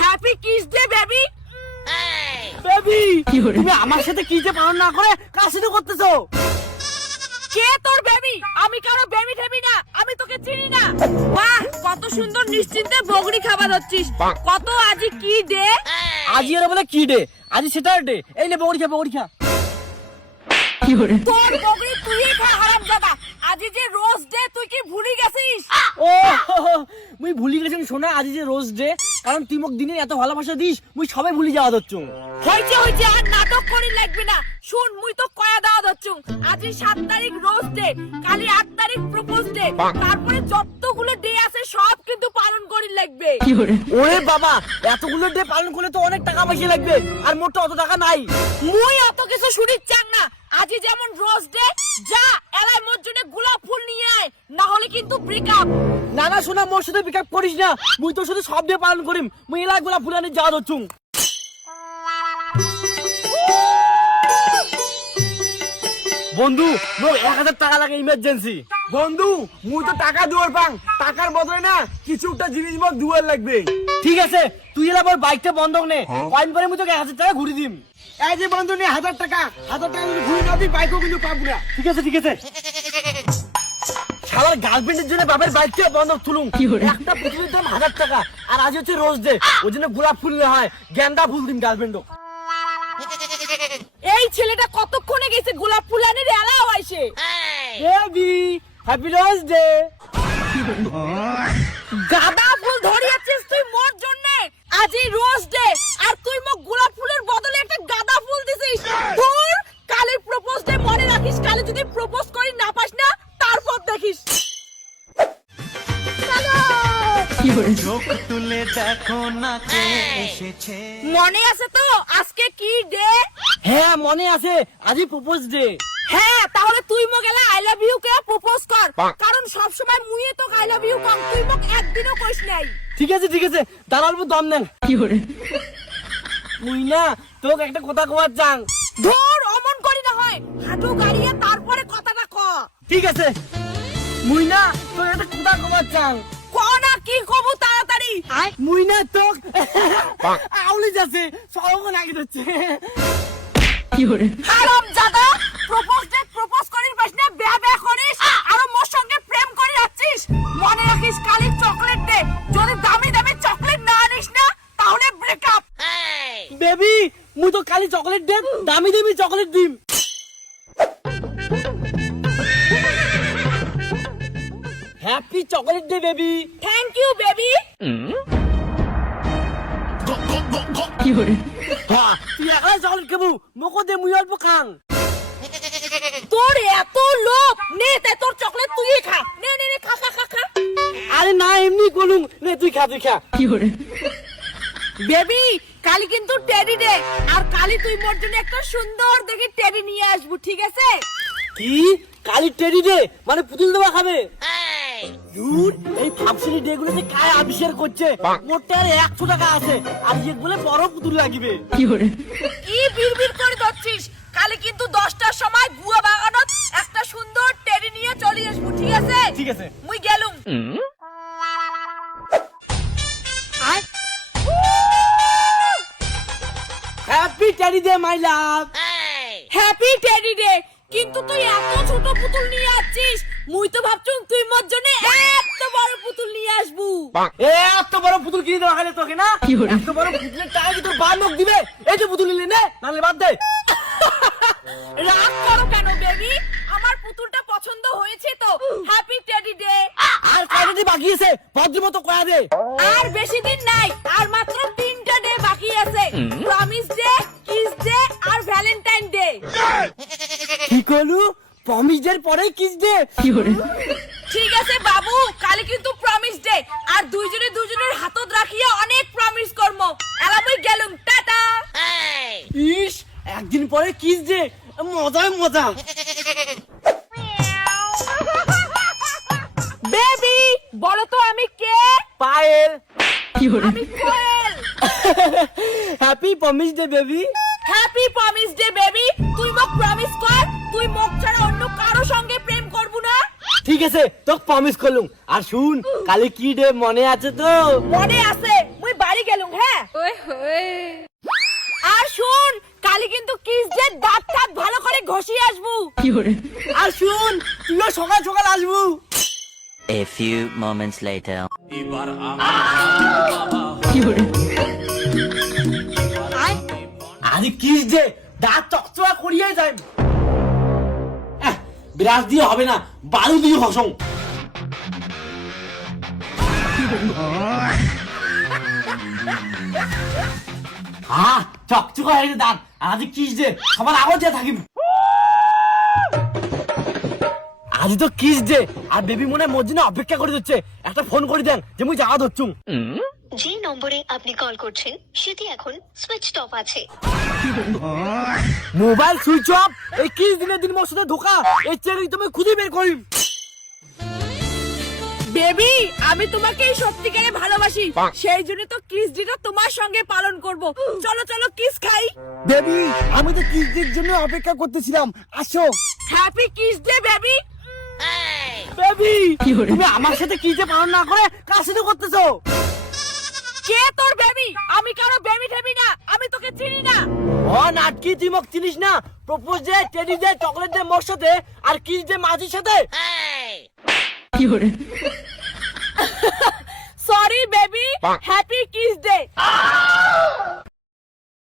Happy kiss day baby. Baby তুমি আমার সাথে কি যে পালন না করে কার সাথে করতেছো? কে তোর বেবি? আমি কারো বেবি ঠেবি না, আমি তোকে চিনি না। বাহ, কত সুন্দর নিশ্চিন্তে বগড়ি খাবার হচ্ছিস। কত আজি কি ডে? আজি এর বলে কি ডে? আজি স্যাটারডে। এই নে বগড়ি খা। তোর বগড়ি তুই খা হারামজাদা। আজি যে রোজ ডে, তুই কি ভুলি গেছিস? ও মুই ভুলি গেছেন শোনা, আজি যে রোজ ডে, কারণ তুই মোক দিনে এত ভালোবাসা দিস মুই সবাই ভুলি যাওয়া দচ্ছু। হইছে আর নাটক করি লাগবি না। শুন, মুই তো কয়া দাও দচ্ছু। আজি 7 তারিখ রোজ ডে, কালি 8 তারিখ প্রপোজ ডে, তারপরে যতগুলো ডে আছে সব কিন্তু পালন করি লাগবে। ওরে বাবা, এতগুলো ডে পালন করলে তো অনেক টাকা পয়সা লাগবে, আর মোট অত টাকা নাই। মুই অত কিছু শুনিস চাং না। আজি যেমন রোজ ডে, যা এলাই মোর জন্য গোলাপ ফুল নিয়ে আয়, না হলে কিন্তু ব্রেকআপ। না শোনা, মোর সাথে পিক আপ করিস না। মুই তোর সাথে সব ডে পালন করিম। মুই এলাই গোলাপ ফুল আনি যাওয়া দচ্ছু। বন্ধু মোর 1000 টাকা লাগে ইমার্জেন্সি। বন্ধু মুই তো টাকা দুয়ার পাং, টাকার বদলে না কিছুটা জিনিস মোক দুয়ার লাগবে। ঠিক আছে, তুই এলা মোর বাইকটা বন্ধক নে, কয়েন পরে মুই তোকে 1000 টাকা ঘুরি দিম। এই যে বন্ধু নে 1000 টাকা যদি ঘুরে না দিই বাইকও কিন্তু পাবো না। ঠিক আছে শালার গার্লফ্রেন্ডের জন্য বাপের বাইকটা বন্ধক তুলুম। একটা পুতুলের দাম 1000 টাকা, আর আজ হচ্ছে রোজ ডে, ওই জন্য গোলাপ ফুল না হয় গেন্দা ফুল দিম গার্লফ্রেন্ডও। এই ছেলেটা কতক্ষণে গেছে গোলাপ ফুল আনি এলাও আইছে। Baby happy rose day. গাঁদা ফুল ধরিয়েছিস তুই মোর জন্য। আজি রোজ ডে, আর তুই মোক গোলাপ ফুলের বদলে একটা গাঁদা ফুল দিছিস। ধুর, কালি প্রপোজ ডে মনে রাখিস। কালি যদি প্রপোজ করি না পাস না, তারপর দেখিস। মনে আছে তো আজকে কি ডে? হ্যাঁ মনে আছে, আজই প্রপোজ ডে। হ্যাঁ, তাহলে তুই মোক এলা আই লাভ ইউ কে প্রপোজ কর, কারণ সব সময় মুইয়ে তোকে আই লাভ ইউ কম, তুই মোক একদিনও কইস নাই। ঠিক আছে দাঁড়াল দম নেন। মুই না তোকে একটা কথা কওয়ার চাং। ধুর, অমন করি না হয়, হাঁটু গাড়িয়ে তারপরে কথাটা ক। ঠিক আছে, মুই না তোর একটা কথা কওয়ার চাং। ক না, কি কব তাড়াতাড়ি। মুই না তোক আউলি যাচ্ছে সবক্ষণ আগে যাচ্ছে। হারামজাদা, প্রপোজ করিস পাস না, ব্যা করিস আর মোর সঙ্গে প্রেম করে যাচ্ছিস। মনে রাখিস কালি চকলেট ডে, যদি দামি চকলেট না আনিস না তাহলে ব্রেকআপ। বেবি মুই তো কালি চকলেট দেব, দামি চকলেট দিম। Happy chocolate day baby. Thank you baby. হ্যাঁ তুই একলা চকলেট খাবো, মোকো দে মুই অল্প খাং। তোর এত লোভ নে, তাই তোর চকলেট তুই খা। নে খা। আরে না এমনি কলুম, নে তুই খা। বেবি, কালি কিন্তু টেডি ডে, আর কালি তুই মোর জন্য একটা সুন্দর দেখে টেডি নিয়ে আসবো, ঠিক আছে? কি কালি টেডি ডে মানে পুতুল দেওয়া খাবে? এই ফাংশনি ডে গুলোতে কায় আবিষ্কার করছে? মোটে আর 100 টাকা আছে, আর ইয়ে বলে বড় পুতুল লাগবে। কি বিড়বিড় করে যাচ্ছিস? কালি কিন্তু 10টার সময় গুয়া বাগানত একটা সুন্দর টেডি নিয়ে চলে আসবো, ঠিক আছে? ঠিক আছে। মুই গেলুম। Happy teddy day my love. Happy teddy day. কিন্তু তুই এত ছোট পুতুল নিয়ে আসছিস, মুই তো ভাবছুম তুই মোর জন্য এত বড় পুতুল নিয়ে আসবু। এত বড় পুতুল কিনে দেওয়া খালি তোকে না? এত বড় পুতুলের টাকা কি তোর বান্ধব দিবে? এই যে পুতুল নিলে নে, নাহলে বাদ দে। রাগ করো কেন বেবি? আমার পুতুলটা পছন্দ হয়েছে তো। Happy teddy day. আর কয়টা দিন বাকি আছে? ভদ্রমতো কয়া দে। আর বেশি দিন নাই, আর মাত্র 3টা ডে বাকি আছে। প্রমিস ডে, কিস ডে আর ভ্যালেন্টাইন ডে। কি করলু? প্রমিস ডে পরে কিস ডে? ঠিক আছে বাবু, কালি কিন্তু প্রমিস ডে, আর দুইজনের হাতত রাখিয়া অনেক প্রমিস করমু। এলা মুই গেলুম, টাটা। ইস, একদিন পরে কিস ডে, মজা। বেবি, বলো তো আমি কে? পায়েল। আমি Koel. Happy promise day baby. Happy promise day baby. তুই মোক প্রমিস কর, তুই মোক ছাড়া অন্য কারো সঙ্গে প্রেম করবো না। ঠিক আছে, তোকে প্রমিস করলুম। আর শুন, কালি কি ডে মনে আছে তো? মনে আছে, মুই বাড়ি গেলুম। হ্যাঁ আর শুন, কালি কিন্তু কিস ডে, দাঁত টাত ভালো করে ঘষিয়ে আসবো। আর শুন, তুইও সকাল সকাল আসবো। A few moments later. আরে কিস যে দাঁত চকচকা করিয়ে যায়। বিরাজ দিয়ে হবে না, বালু দিয়ে ঘষং। হ্যাঁ, চকচকা হয়ে গেছে দাঁত। আর আজ কিস যে সবার আগত যে থাকিম। আজ তো কিস যে, আর বেবি মনে হয় মোর জন্য অপেক্ষা করে দিচ্ছে। একটা ফোন করে দেন যে মুই যাওয়া ধরছুম। যে নম্বরে আপনি কল করছেন সেটি এখন সুইচ অফ আছে। Mobile switch off? এই কিস দিনের দিন মোর সাথে ধোকা। এই চেরি তুমি খুঁজে বের করিম। বেবি, আমি তোমাকে সত্যিকারে ভালোবাসি, সেই জন্য তো কিস ডেটা তোমার সঙ্গে পালন করব। চলো চলো কিস খাই। বেবি, আমি তো কিস ডের জন্য অপেক্ষা করতেছিলাম, আসো। Happy kiss day baby. Baby, তুমি আমার সাথে কি যে পালন না করে কার সাথে করতেছো? কে তোর বেবি? আমি কারো বেবি ঠেবি না, আমি তোকে চিনি না। ও নাটকি, তুই মোক চিনিস না? প্রপোজ দে, টেডি দে, চকলেট দে মোর সাথে, আর কিস দে মাঝির সাথে। Sorry baby, happy kiss day.